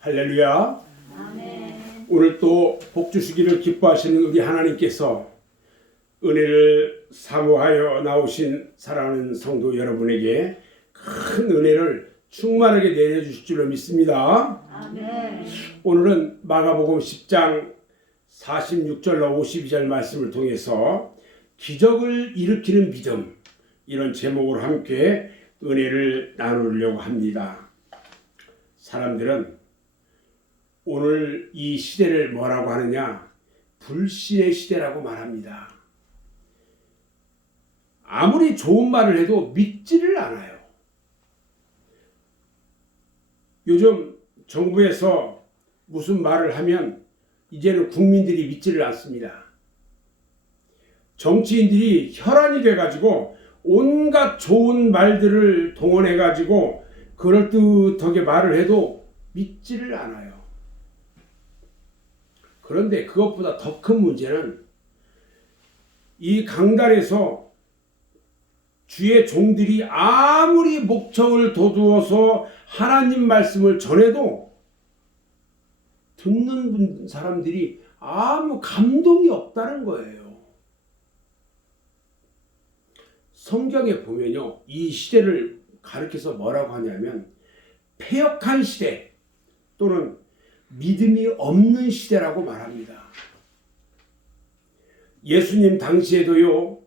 할렐루야. 아멘. 오늘 또 복 주시기를 기뻐하시는 우리 하나님께서 은혜를 사모하여 나오신 사랑하는 성도 여러분에게 큰 은혜를 충만하게 내려주실 줄로 믿습니다. 아멘. 오늘은 마가복음 10장 46절로 52절 말씀을 통해서 기적을 일으키는 믿음, 이런 제목으로 함께 은혜를 나누려고 합니다. 사람들은 오늘 이 시대를 뭐라고 하느냐? 불신의 시대라고 말합니다. 아무리 좋은 말을 해도 믿지를 않아요. 요즘 정부에서 무슨 말을 하면 이제는 국민들이 믿지를 않습니다. 정치인들이 혈안이 돼가지고 온갖 좋은 말들을 동원해가지고 그럴듯하게 말을 해도 믿지를 않아요. 그런데 그것보다 더 큰 문제는 이 강단에서 주의 종들이 아무리 목청을 돋우어서 하나님 말씀을 전해도 듣는 사람들이 아무 감동이 없다는 거예요. 성경에 보면요, 이 시대를 가리켜서 뭐라고 하냐면 패역한 시대 또는 믿음이 없는 시대라고 말합니다. 예수님 당시에도요,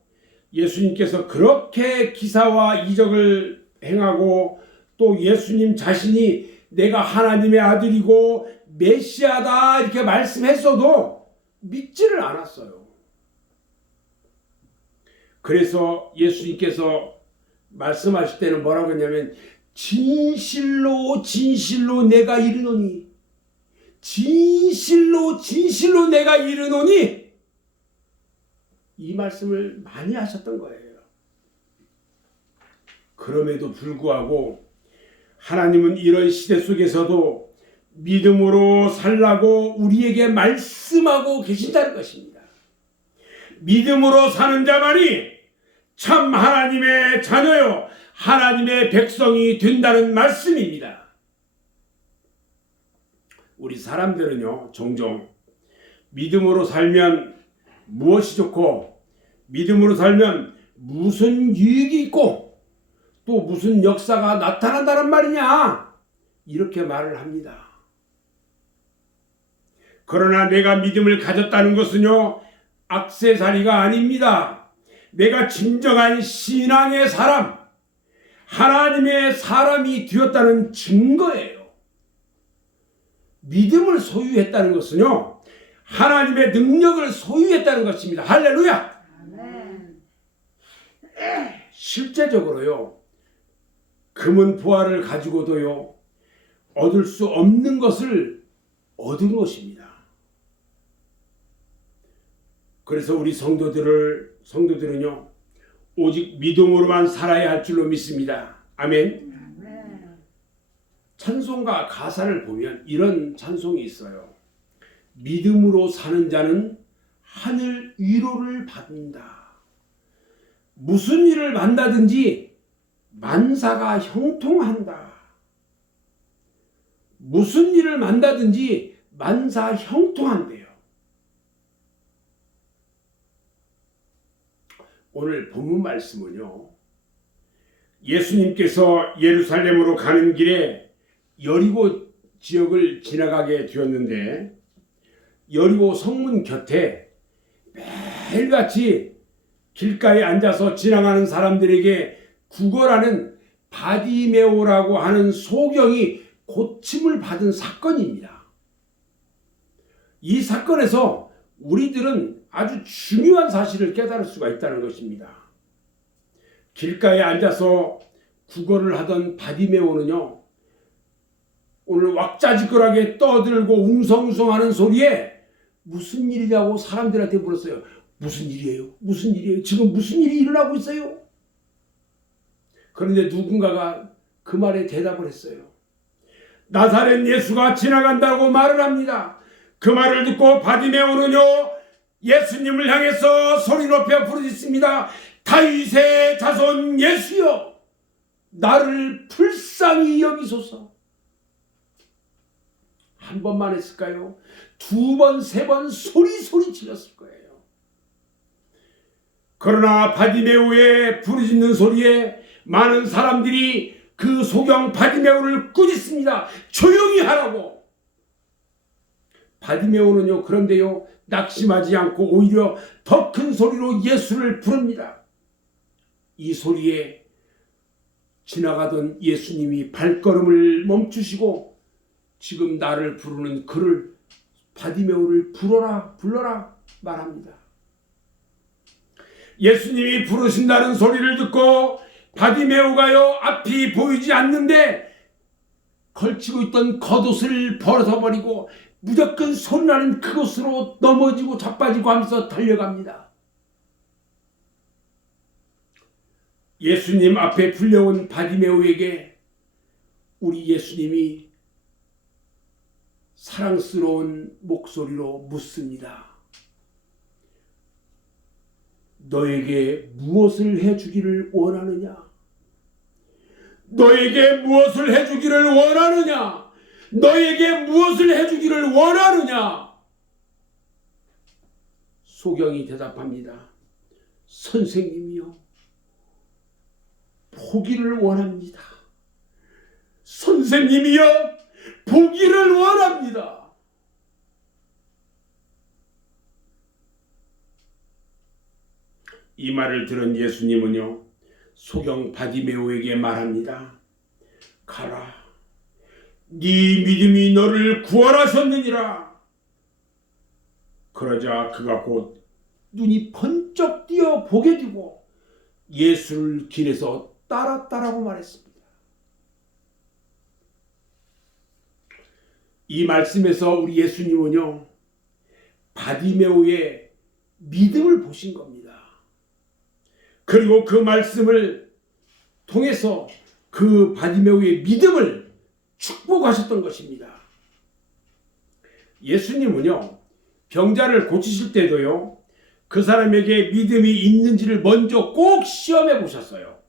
예수님께서 그렇게 기사와 이적을 행하고 또 예수님 자신이 내가 하나님의 아들이고 메시아다 이렇게 말씀했어도 믿지를 않았어요. 그래서 예수님께서 말씀하실 때는 뭐라고 했냐면 진실로 진실로 내가 이르노니, 진실로 진실로 내가 이르노니, 이 말씀을 많이 하셨던 거예요. 그럼에도 불구하고 하나님은 이런 시대 속에서도 믿음으로 살라고 우리에게 말씀하고 계신다는 것입니다. 믿음으로 사는 자만이 참 하나님의 자녀요 하나님의 백성이 된다는 말씀입니다. 우리 사람들은요, 종종 믿음으로 살면 무엇이 좋고 믿음으로 살면 무슨 유익이 있고 또 무슨 역사가 나타난다는 말이냐, 이렇게 말을 합니다. 그러나 내가 믿음을 가졌다는 것은요, 액세서리가 아닙니다. 내가 진정한 신앙의 사람, 하나님의 사람이 되었다는 증거예요. 믿음을 소유했다는 것은요, 하나님의 능력을 소유했다는 것입니다. 할렐루야! 아멘. 실제적으로요, 금은 보화를 가지고도요, 얻을 수 없는 것을 얻은 것입니다. 그래서 우리 성도들은요, 오직 믿음으로만 살아야 할 줄로 믿습니다. 아멘. 찬송가 가사를 보면 이런 찬송이 있어요. 믿음으로 사는 자는 하늘 위로를 받는다. 무슨 일을 만나든지 만사가 형통한다. 무슨 일을 만나든지 만사 형통한대요. 오늘 본문 말씀은요, 예수님께서 예루살렘으로 가는 길에 여리고 지역을 지나가게 되었는데, 여리고 성문 곁에 매일같이 길가에 앉아서 지나가는 사람들에게 구걸하는 바디메오라고 하는 소경이 고침을 받은 사건입니다. 이 사건에서 우리들은 아주 중요한 사실을 깨달을 수가 있다는 것입니다. 길가에 앉아서 구걸을 하던 바디메오는요, 오늘 왁자지껄하게 떠들고 웅성웅성하는 소리에 무슨 일이라고 사람들한테 물었어요. 무슨 일이에요? 무슨 일이에요? 지금 무슨 일이 일어나고 있어요? 그런데 누군가가 그 말에 대답을 했어요. 나사렛 예수가 지나간다고 말을 합니다. 그 말을 듣고 바디메오는요, 예수님을 향해서 소리 높여 부르짖습니다. 다윗의 자손 예수여, 나를 불쌍히 여기소서. 한 번만 했을까요? 두 번, 세 번 소리 질렀을 거예요. 그러나 바디메오의 부르짖는 소리에 많은 사람들이 그 소경 바디메오를 꾸짖습니다. 조용히 하라고. 바디메오는요, 그런데요, 낙심하지 않고 오히려 더 큰 소리로 예수를 부릅니다. 이 소리에 지나가던 예수님이 발걸음을 멈추시고 지금 나를 부르는 그를, 바디메오를 불러라 말합니다. 예수님이 부르신다는 소리를 듣고 바디메오가요, 앞이 보이지 않는데 걸치고 있던 겉옷을 벗어버리고 무조건 소리나는 그곳으로 넘어지고 자빠지고 하면서 달려갑니다. 예수님 앞에 불려온 바디메오에게 우리 예수님이 사랑스러운 목소리로 묻습니다. 너에게 무엇을 해주기를 원하느냐? 너에게 무엇을 해주기를 원하느냐? 너에게 무엇을 해주기를 원하느냐? 소경이 대답합니다. 선생님이요, 보기를 원합니다. 선생님이요, 보기를 원합니다. 이 말을 들은 예수님은요, 소경 바디메오에게 말합니다. 가라, 네 믿음이 너를 구원하셨느니라. 그러자 그가 곧 눈이 번쩍 띄어 보게 되고 예수를 길에서 따랐다라고 말했습니다. 이 말씀에서 우리 예수님은요, 바디메오의 믿음을 보신 겁니다. 그리고 그 말씀을 통해서 그 바디메오의 믿음을 축복하셨던 것입니다. 예수님은요, 병자를 고치실 때도요, 그 사람에게 믿음이 있는지를 먼저 꼭 시험해 보셨어요.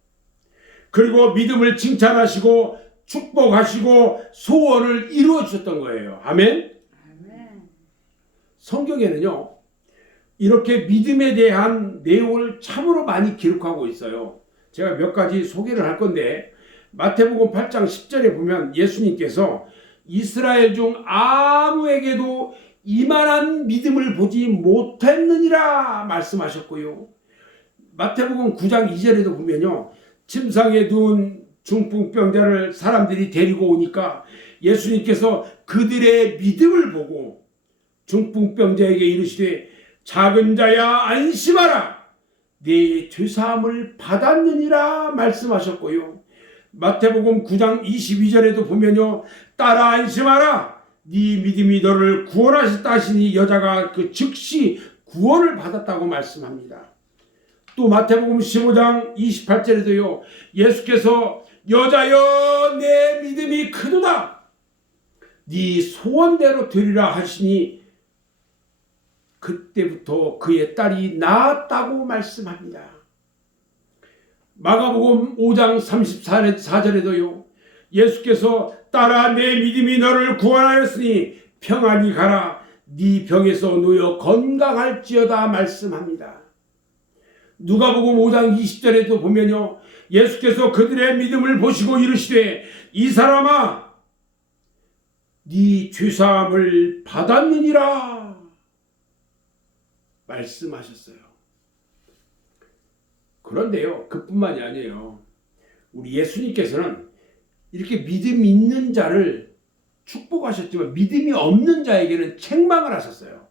그리고 믿음을 칭찬하시고 축복하시고 소원을 이루어 주셨던 거예요. 아멘? 아멘. 성경에는요, 이렇게 믿음에 대한 내용을 참으로 많이 기록하고 있어요. 제가 몇 가지 소개를 할 건데, 마태복음 8장 10절에 보면 예수님께서 이스라엘 중 아무에게도 이만한 믿음을 보지 못했느니라 말씀하셨고요. 마태복음 9장 2절에도 보면요, 침상에 누운 중풍병자를 사람들이 데리고 오니까 예수님께서 그들의 믿음을 보고 중풍병자에게 이르시되 작은 자야 안심하라, 네 죄사함을 받았느니라 말씀하셨고요. 마태복음 9장 22절에도 보면요, 따라 안심하라, 네 믿음이 너를 구원하셨다 하시니 여자가 그 즉시 구원을 받았다고 말씀합니다. 또 마태복음 15장 28절에도요, 예수께서 여자여 내 믿음이 크도다, 네 소원대로 되리라 하시니 그때부터 그의 딸이 나았다고 말씀합니다. 마가복음 5장 34절에도요, 예수께서 딸아 내 믿음이 너를 구원하였으니 평안히 가라, 네 병에서 놓여 건강할지어다 말씀합니다. 누가복음 5장 20절에도 보면요, 예수께서 그들의 믿음을 보시고 이르시되 이 사람아 네 죄사함을 받았느니라 말씀하셨어요. 그런데요, 그뿐만이 아니에요. 우리 예수님께서는 이렇게 믿음 있는 자를 축복하셨지만 믿음이 없는 자에게는 책망을 하셨어요.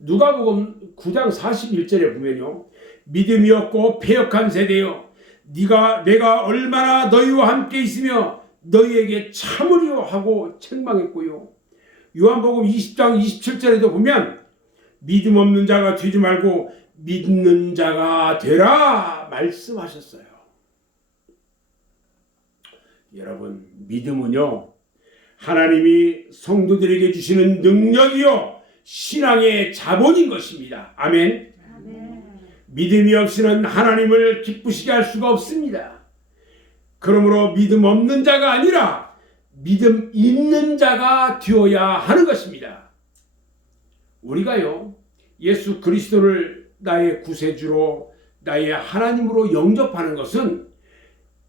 누가복음 9장 41절에 보면요, 믿음이 없고 패역한 세대여, 내가 얼마나 너희와 함께 있으며 너희에게 참으리요 하고 책망했고요. 요한복음 20장 27절에도 보면 믿음 없는 자가 되지 말고 믿는 자가 되라 말씀하셨어요. 여러분, 믿음은요, 하나님이 성도들에게 주시는 능력이요 신앙의 자본인 것입니다. 아멘. 아멘. 믿음이 없이는 하나님을 기쁘시게 할 수가 없습니다. 그러므로 믿음 없는 자가 아니라 믿음 있는 자가 되어야 하는 것입니다. 우리가요, 예수 그리스도를 나의 구세주로, 나의 하나님으로 영접하는 것은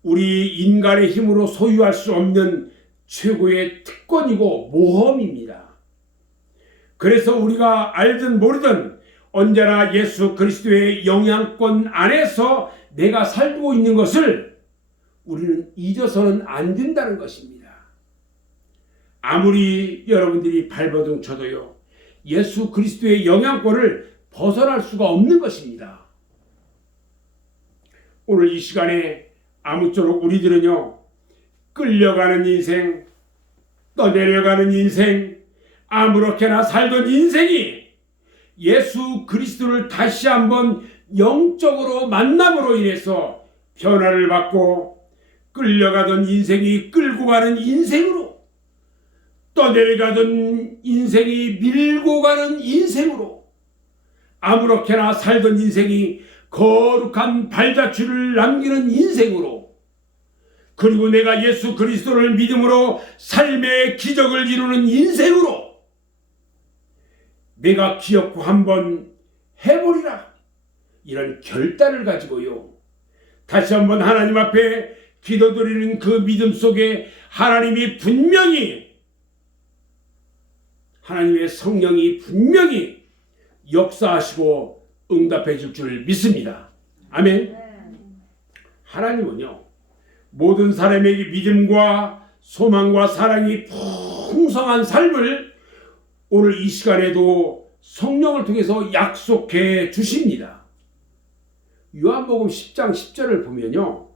우리 인간의 힘으로 소유할 수 없는 최고의 특권이고 모험입니다. 그래서 우리가 알든 모르든 언제나 예수 그리스도의 영향권 안에서 내가 살고 있는 것을 우리는 잊어서는 안 된다는 것입니다. 아무리 여러분들이 발버둥 쳐도요, 예수 그리스도의 영향권을 벗어날 수가 없는 것입니다. 오늘 이 시간에 아무쪼록 우리들은요, 끌려가는 인생, 떠내려가는 인생, 아무렇게나 살던 인생이 예수 그리스도를 다시 한번 영적으로 만남으로 인해서 변화를 받고, 끌려가던 인생이 끌고 가는 인생으로, 떠내려가던 인생이 밀고 가는 인생으로, 아무렇게나 살던 인생이 거룩한 발자취를 남기는 인생으로, 그리고 내가 예수 그리스도를 믿음으로 삶의 기적을 이루는 인생으로 내가 기어코 한번 해보리라, 이런 결단을 가지고요, 다시 한번 하나님 앞에 기도드리는 그 믿음 속에 하나님이 분명히, 하나님의 성령이 분명히 역사하시고 응답해 줄 줄 믿습니다. 아멘. 하나님은요, 모든 사람에게 믿음과 소망과 사랑이 풍성한 삶을 오늘 이 시간에도 성령을 통해서 약속해 주십니다. 요한복음 10장 10절을 보면요,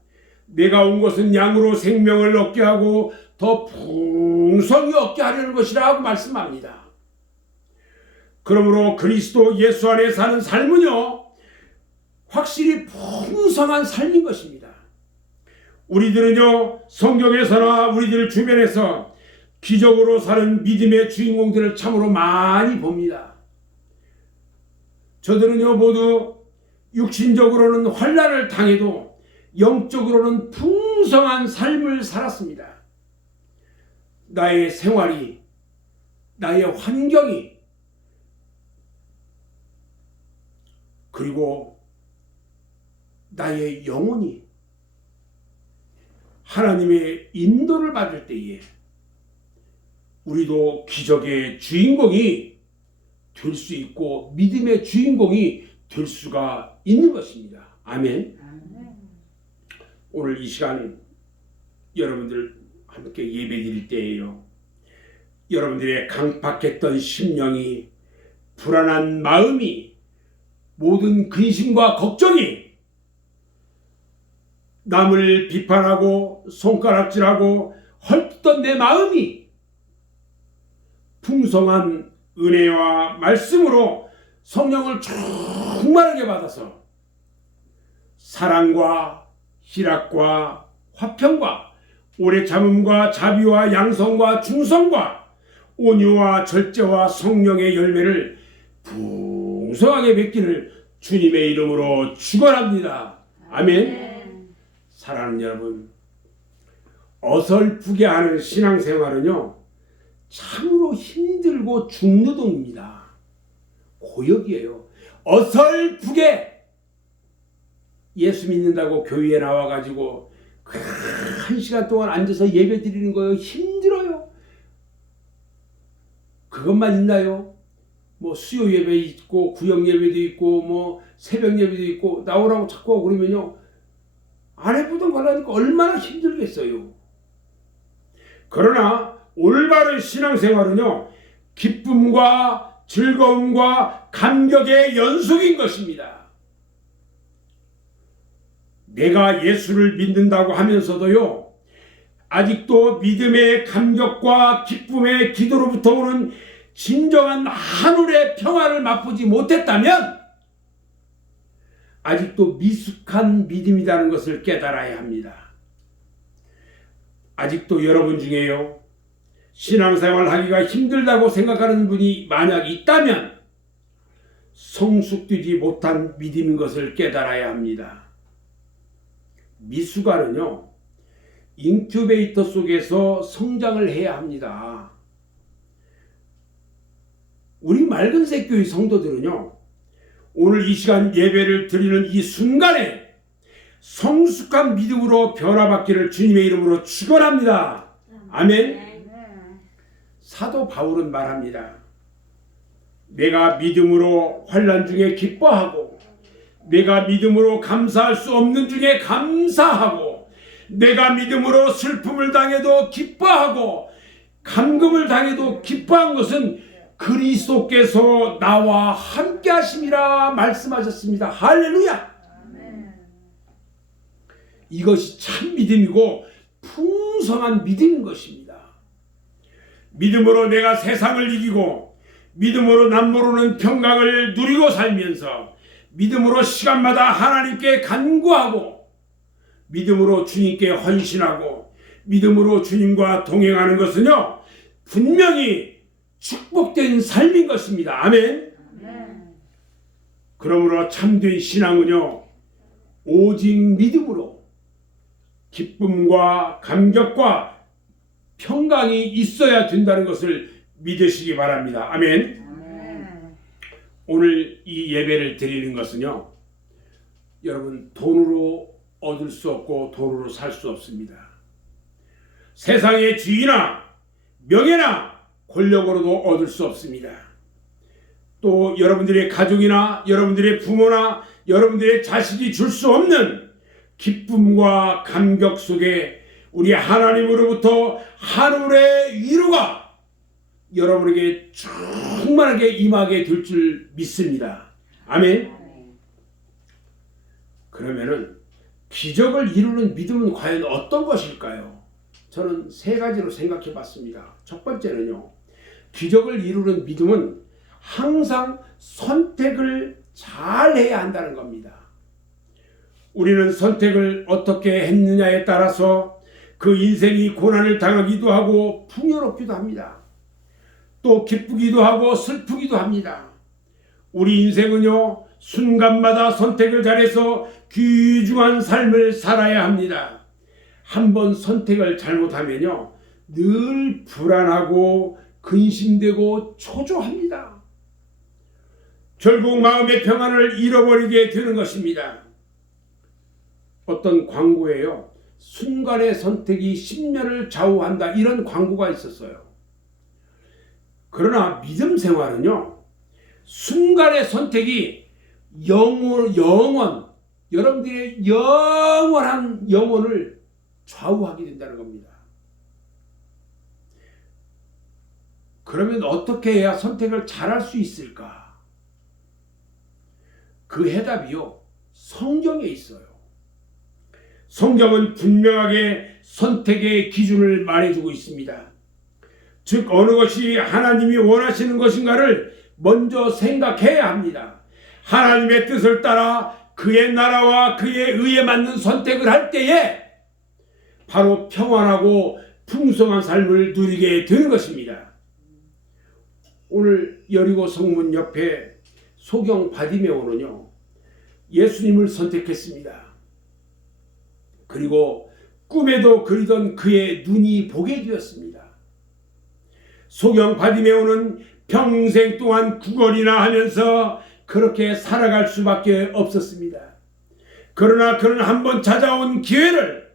내가 온 것은 양으로 생명을 얻게 하고 더 풍성히 얻게 하려는 것이라 하고 말씀합니다. 그러므로 그리스도 예수 안에 사는 삶은요, 확실히 풍성한 삶인 것입니다. 우리들은요, 성경에서나 우리들 주변에서 기적으로 사는 믿음의 주인공들을 참으로 많이 봅니다. 저들은요, 모두 육신적으로는 환난을 당해도 영적으로는 풍성한 삶을 살았습니다. 나의 생활이, 나의 환경이, 그리고 나의 영혼이 하나님의 인도를 받을 때에 우리도 기적의 주인공이 될 수 있고 믿음의 주인공이 될 수가 있는 것입니다. 아멘. 오늘 이 시간 여러분들 함께 예배드릴 때에요, 여러분들의 강팍했던 심령이, 불안한 마음이, 모든 근심과 걱정이, 남을 비판하고 손가락질하고 헐뜯던 내 마음이 풍성한 은혜와 말씀으로 성령을 충만하게 받아서 사랑과 희락과 화평과 오래 참음과 자비와 양성과 중성과 온유와 절제와 성령의 열매를 풍성하게 맺기를 주님의 이름으로 축원합니다. 아멘. 사랑하는 여러분, 어설프게 하는 신앙생활은요, 참으로 힘들고 중노동입니다. 고역이에요. 어설프게 예수 믿는다고 교회에 나와가지고 한 시간 동안 앉아서 예배 드리는 거예요. 힘들어요. 그것만 있나요? 뭐 수요 예배 있고 구역 예배도 있고 뭐 새벽 예배도 있고 나오라고 자꾸 하고 그러면요, 안 해보던 거라니까 얼마나 힘들겠어요. 그러나 올바른 신앙생활은요, 기쁨과 즐거움과 감격의 연속인 것입니다. 내가 예수를 믿는다고 하면서도요, 아직도 믿음의 감격과 기쁨의 기도로부터 오는 진정한 하늘의 평화를 맛보지 못했다면 아직도 미숙한 믿음이라는 것을 깨달아야 합니다. 아직도 여러분 중에요, 신앙생활 하기가 힘들다고 생각하는 분이 만약 있다면 성숙되지 못한 믿음인 것을 깨달아야 합니다. 미숙아는요, 인큐베이터 속에서 성장을 해야 합니다. 우리 맑은새 교회 성도들은요, 오늘 이 시간 예배를 드리는 이 순간에 성숙한 믿음으로 변화받기를 주님의 이름으로 축원합니다. 아멘. 사도 바울은 말합니다. 내가 믿음으로 환난 중에 기뻐하고, 내가 믿음으로 감사할 수 없는 중에 감사하고, 내가 믿음으로 슬픔을 당해도 기뻐하고, 감금을 당해도 기뻐한 것은 그리스도께서 나와 함께 하심이라 말씀하셨습니다. 할렐루야. 이것이 참 믿음이고 풍성한 믿음인 것입니다. 믿음으로 내가 세상을 이기고, 믿음으로 남모르는 평강을 누리고 살면서, 믿음으로 시간마다 하나님께 간구하고, 믿음으로 주님께 헌신하고, 믿음으로 주님과 동행하는 것은요, 분명히 축복된 삶인 것입니다. 아멘. 그러므로 참된 신앙은요, 오직 믿음으로 기쁨과 감격과 평강이 있어야 된다는 것을 믿으시기 바랍니다. 아멘. 오늘 이 예배를 드리는 것은요, 여러분, 돈으로 얻을 수 없고 돈으로 살 수 없습니다. 세상의 지위나 명예나 권력으로도 얻을 수 없습니다. 또 여러분들의 가족이나 여러분들의 부모나 여러분들의 자식이 줄 수 없는 기쁨과 감격 속에 우리 하나님으로부터 하늘의 위로가 여러분에게 충만하게 임하게 될 줄 믿습니다. 아멘. 그러면은 기적을 이루는 믿음은 과연 어떤 것일까요? 저는 세 가지로 생각해 봤습니다. 첫 번째는요, 기적을 이루는 믿음은 항상 선택을 잘 해야 한다는 겁니다. 우리는 선택을 어떻게 했느냐에 따라서 그 인생이 고난을 당하기도 하고 풍요롭기도 합니다. 또 기쁘기도 하고 슬프기도 합니다. 우리 인생은요, 순간마다 선택을 잘해서 귀중한 삶을 살아야 합니다. 한번 선택을 잘못하면요, 늘 불안하고 근심되고 초조합니다. 결국 마음의 평안을 잃어버리게 되는 것입니다. 어떤 광고에요, 순간의 선택이 10년을 좌우한다, 이런 광고가 있었어요. 그러나 믿음 생활은요, 순간의 선택이 여러분들의 영원한 영혼을 좌우하게 된다는 겁니다. 그러면 어떻게 해야 선택을 잘할 수 있을까? 그 해답이요, 성경에 있어요. 성경은 분명하게 선택의 기준을 말해주고 있습니다. 즉, 어느 것이 하나님이 원하시는 것인가를 먼저 생각해야 합니다. 하나님의 뜻을 따라 그의 나라와 그의 의에 맞는 선택을 할 때에 바로 평안하고 풍성한 삶을 누리게 되는 것입니다. 오늘 여리고 성문 옆에 소경 바디메오는요, 예수님을 선택했습니다. 그리고 꿈에도 그리던 그의 눈이 보게 되었습니다. 소경 바디메오는 평생 동안 구걸이나 하면서 그렇게 살아갈 수밖에 없었습니다. 그러나 그는 한번 찾아온 기회를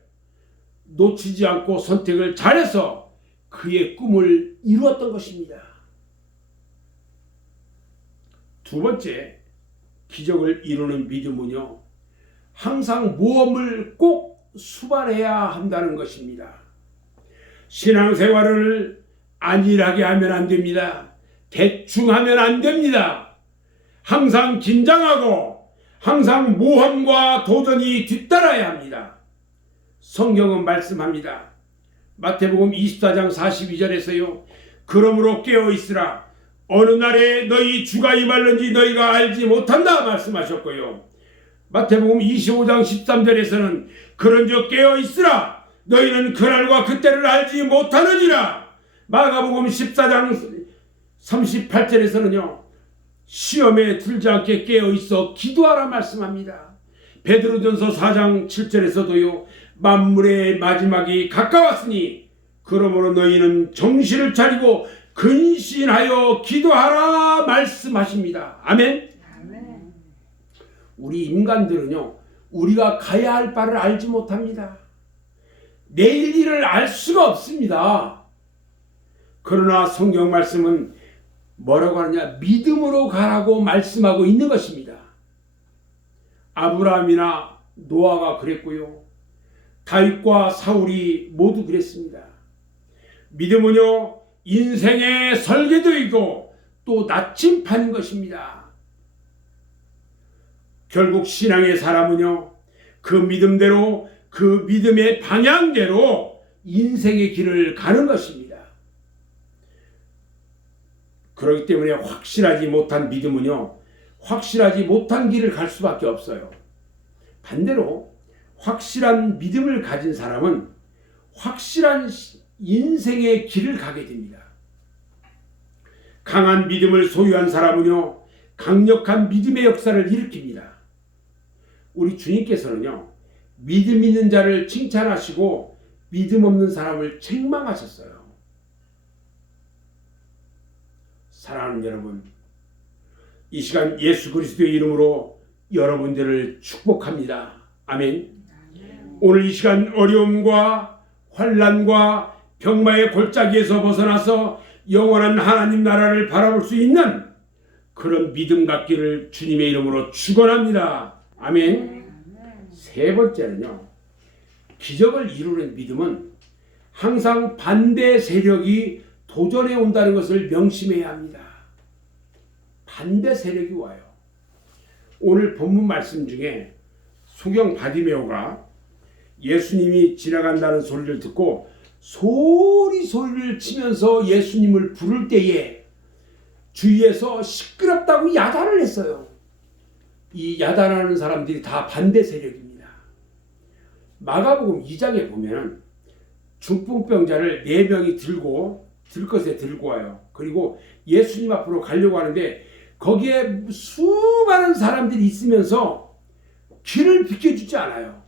놓치지 않고 선택을 잘해서 그의 꿈을 이루었던 것입니다. 두 번째, 기적을 이루는 믿음은요, 항상 모험을 꼭 수반해야 한다는 것입니다. 신앙생활을 안일하게 하면 안 됩니다. 대충 하면 안 됩니다. 항상 긴장하고 항상 모험과 도전이 뒤따라야 합니다. 성경은 말씀합니다. 마태복음 24장 42절에서요. 그러므로 깨어있으라. 어느 날에 너희 주가 임할는지 너희가 알지 못한다 말씀하셨고요. 마태복음 25장 13절에서는 그런즉 깨어있으라. 너희는 그날과 그때를 알지 못하느니라. 마가복음 14장 38절에서는요. 시험에 들지 않게 깨어있어 기도하라 말씀합니다. 베드로전서 4장 7절에서도요. 만물의 마지막이 가까웠으니 그러므로 너희는 정신을 차리고 근신하여 기도하라 말씀하십니다. 아멘. 아멘. 우리 인간들은요, 우리가 가야 할 바를 알지 못합니다. 내일 일을 알 수가 없습니다. 그러나 성경 말씀은 뭐라고 하느냐? 믿음으로 가라고 말씀하고 있는 것입니다. 아브라함이나 노아가 그랬고요. 다윗과 사울이 모두 그랬습니다. 믿음은요, 인생의 설계도이고 또 나침판인 것입니다. 결국 신앙의 사람은요, 그 믿음대로, 그 믿음의 방향대로 인생의 길을 가는 것입니다. 그렇기 때문에 확실하지 못한 믿음은요, 확실하지 못한 길을 갈 수밖에 없어요. 반대로 확실한 믿음을 가진 사람은 확실한 인생의 길을 가게 됩니다. 강한 믿음을 소유한 사람은요, 강력한 믿음의 역사를 일으킵니다. 우리 주님께서는요, 믿음 있는 자를 칭찬하시고 믿음 없는 사람을 책망하셨어요. 사랑하는 여러분, 이 시간 예수 그리스도의 이름으로 여러분들을 축복합니다. 아멘. 오늘 이 시간 어려움과 환난과 병마의 골짜기에서 벗어나서 영원한 하나님 나라를 바라볼 수 있는 그런 믿음 갖기를 주님의 이름으로 축원합니다. 아멘. 세 번째는요, 기적을 이루는 믿음은 항상 반대 세력이 도전해 온다는 것을 명심해야 합니다. 반대 세력이 와요. 오늘 본문 말씀 중에 소경 바디메오가 예수님이 지나간다는 소리를 듣고 소리를 치면서 예수님을 부를 때에 주위에서 시끄럽다고 야단을 했어요. 이 야단하는 사람들이 다 반대 세력입니다. 마가복음 2장에 보면 중풍병자를 4명이 들것에 들고 와요. 그리고 예수님 앞으로 가려고 하는데 거기에 수많은 사람들이 있으면서 길을 비켜주지 않아요.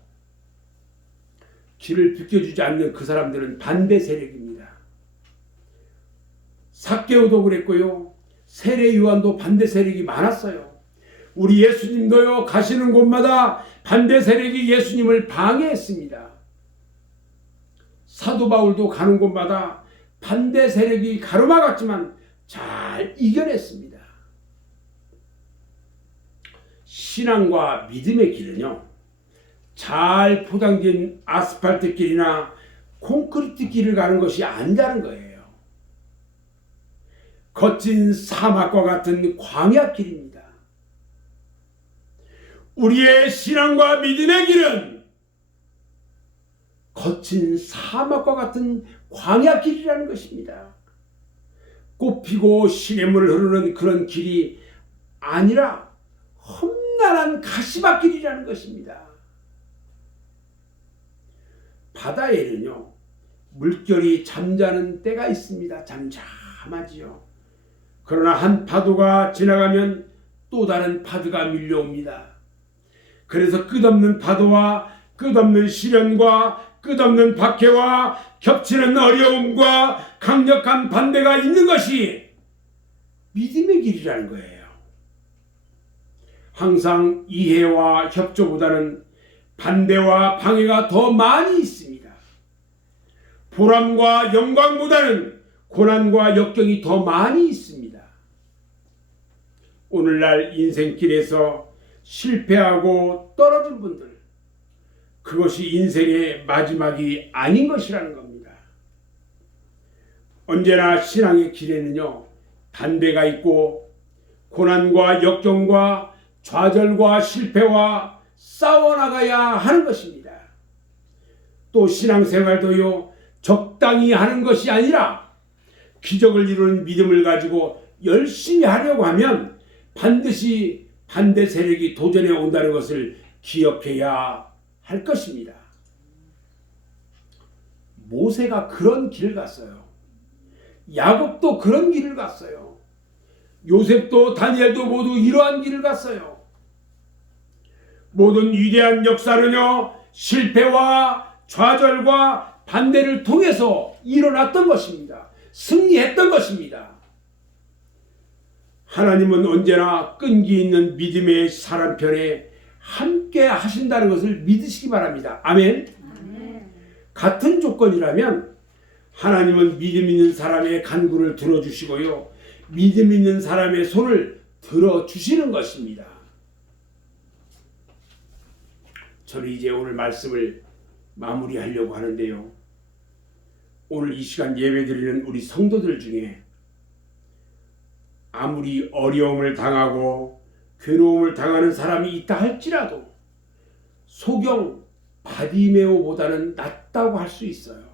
길을 비켜주지 않는 그 사람들은 반대 세력입니다. 삭개오도 그랬고요. 세례 요한도 반대 세력이 많았어요. 우리 예수님도요, 가시는 곳마다 반대 세력이 예수님을 방해했습니다. 사도 바울도 가는 곳마다 반대 세력이 가로막았지만 잘 이겨냈습니다. 신앙과 믿음의 길은요, 잘 포장된 아스팔트 길이나 콘크리트 길을 가는 것이 아니라는 거예요. 거친 사막과 같은 광야 길입니다. 우리의 신앙과 믿음의 길은 거친 사막과 같은 광야 길이라는 것입니다. 꽃피고 시냇물을 흐르는 그런 길이 아니라 험난한 가시밭길이라는 것입니다. 바다에는요, 물결이 잠자는 때가 있습니다. 잠잠하지요. 그러나 한 파도가 지나가면 또 다른 파도가 밀려옵니다. 그래서 끝없는 파도와 끝없는 시련과 끝없는 박해와 겹치는 어려움과 강력한 반대가 있는 것이 믿음의 길이라는 거예요. 항상 이해와 협조보다는 반대와 방해가 더 많이 있습니다. 보람과 영광보다는 고난과 역경이 더 많이 있습니다. 오늘날 인생길에서 실패하고 떨어진 분들, 그것이 인생의 마지막이 아닌 것이라는 겁니다. 언제나 신앙의 길에는요, 반대가 있고 고난과 역경과 좌절과 실패와 싸워나가야 하는 것입니다. 또 신앙생활도요, 적당히 하는 것이 아니라 기적을 이루는 믿음을 가지고 열심히 하려고 하면 반드시 반대 세력이 도전해 온다는 것을 기억해야 할 것입니다. 모세가 그런 길을 갔어요. 야곱도 그런 길을 갔어요. 요셉도 다니엘도 모두 이러한 길을 갔어요. 모든 위대한 역사는요, 실패와 좌절과 반대를 통해서 일어났던 것입니다. 승리했던 것입니다. 하나님은 언제나 끈기 있는 믿음의 사람 편에 함께 하신다는 것을 믿으시기 바랍니다. 아멘. 아멘. 같은 조건이라면 하나님은 믿음 있는 사람의 간구를 들어주시고요, 믿음 있는 사람의 손을 들어주시는 것입니다. 저는 이제 오늘 말씀을 마무리하려고 하는데요, 오늘 이 시간 예배드리는 우리 성도들 중에 아무리 어려움을 당하고 괴로움을 당하는 사람이 있다 할지라도 소경 바디메오보다는 낫다고 할 수 있어요.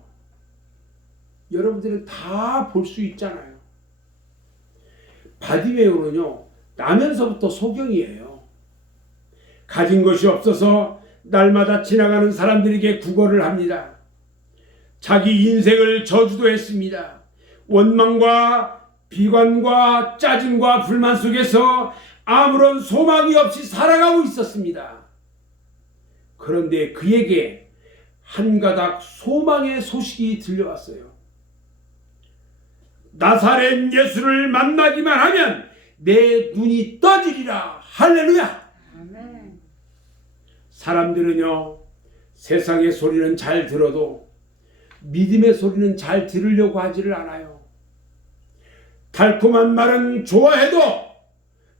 여러분들은 다 볼 수 있잖아요. 바디메오는요, 나면서부터 소경이에요. 가진 것이 없어서 날마다 지나가는 사람들에게 구걸을 합니다. 자기 인생을 저주도 했습니다. 원망과 비관과 짜증과 불만 속에서 아무런 소망이 없이 살아가고 있었습니다. 그런데 그에게 한 가닥 소망의 소식이 들려왔어요. 나사렛 예수를 만나기만 하면 내 눈이 떠지리라. 할렐루야. 아멘. 사람들은요, 세상의 소리는 잘 들어도 믿음의 소리는 잘 들으려고 하지를 않아요. 달콤한 말은 좋아해도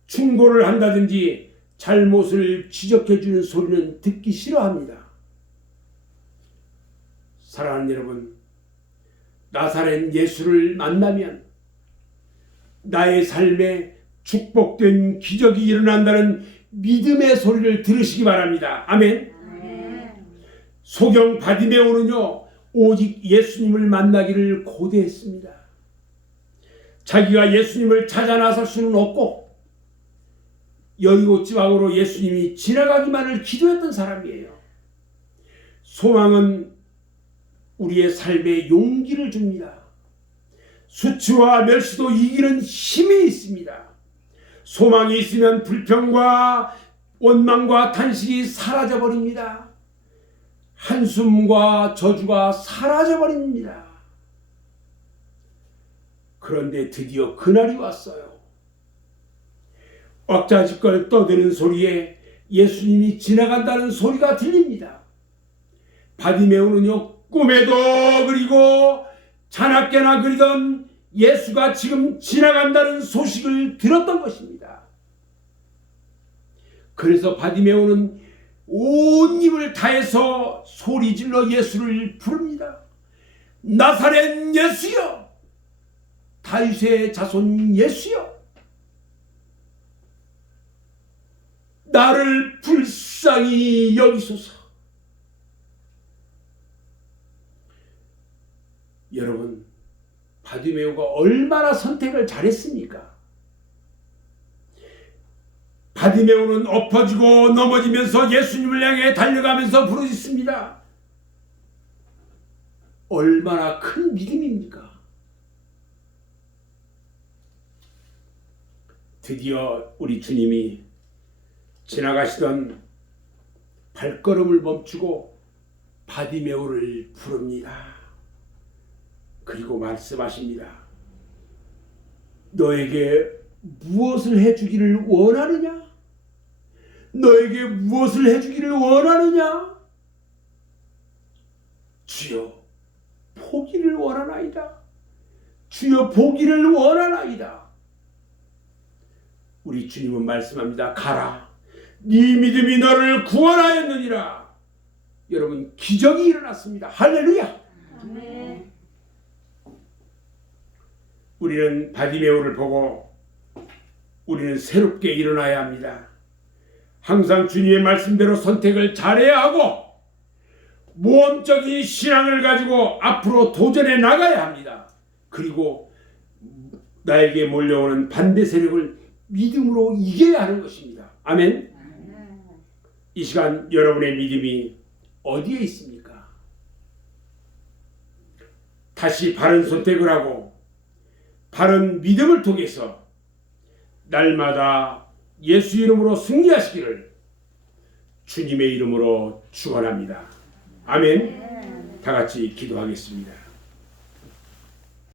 충고를 한다든지 잘못을 지적해주는 소리는 듣기 싫어합니다. 사랑하는 여러분, 나사렛 예수를 만나면 나의 삶에 축복된 기적이 일어난다는 믿음의 소리를 들으시기 바랍니다. 아멘. 아멘. 소경 바디메오는요, 오직 예수님을 만나기를 고대했습니다. 자기가 예수님을 찾아 나설 수는 없고 여리고 지방으로 예수님이 지나가기만을 기도했던 사람이에요. 소망은 우리의 삶에 용기를 줍니다. 수치와 멸시도 이기는 힘이 있습니다. 소망이 있으면 불평과 원망과 탄식이 사라져버립니다. 한숨과 저주가 사라져버립니다. 그런데 드디어 그날이 왔어요. 왁자지껄 떠드는 소리에 예수님이 지나간다는 소리가 들립니다. 바디메오는요, 꿈에도 그리고 자나깨나 그리던 예수가 지금 지나간다는 소식을 들었던 것입니다. 그래서 바디메오는 온 힘을 다해서 소리질러 예수를 부릅니다. 나사렛 예수여, 다윗의 자손 예수여, 나를 불쌍히 여기소서. 여러분, 바디메오가 얼마나 선택을 잘했습니까? 바디메오는 엎어지고 넘어지면서 예수님을 향해 달려가면서 부르짖습니다. 얼마나 큰 믿음입니까? 드디어 우리 주님이 지나가시던 발걸음을 멈추고 바디메오를 부릅니다. 그리고 말씀하십니다. 너에게 무엇을 해주기를 원하느냐? 너에게 무엇을 해주기를 원하느냐? 주여, 포기를 원하나이다. 주여, 포기를 원하나이다. 우리 주님은 말씀합니다. 가라, 네 믿음이 너를 구원하였느니라. 여러분, 기적이 일어났습니다. 할렐루야. 아멘. 우리는 바디메오를 보고 우리는 새롭게 일어나야 합니다. 항상 주님의 말씀대로 선택을 잘해야 하고 모험적인 신앙을 가지고 앞으로 도전해 나가야 합니다. 그리고 나에게 몰려오는 반대 세력을 믿음으로 이겨야 하는 것입니다. 아멘. 이 시간 여러분의 믿음이 어디에 있습니까? 다시 바른 선택을 하고 바른 믿음을 통해서 날마다 예수 이름으로 승리하시기를 주님의 이름으로 축원합니다. 아멘. 아멘. 다 같이 기도하겠습니다.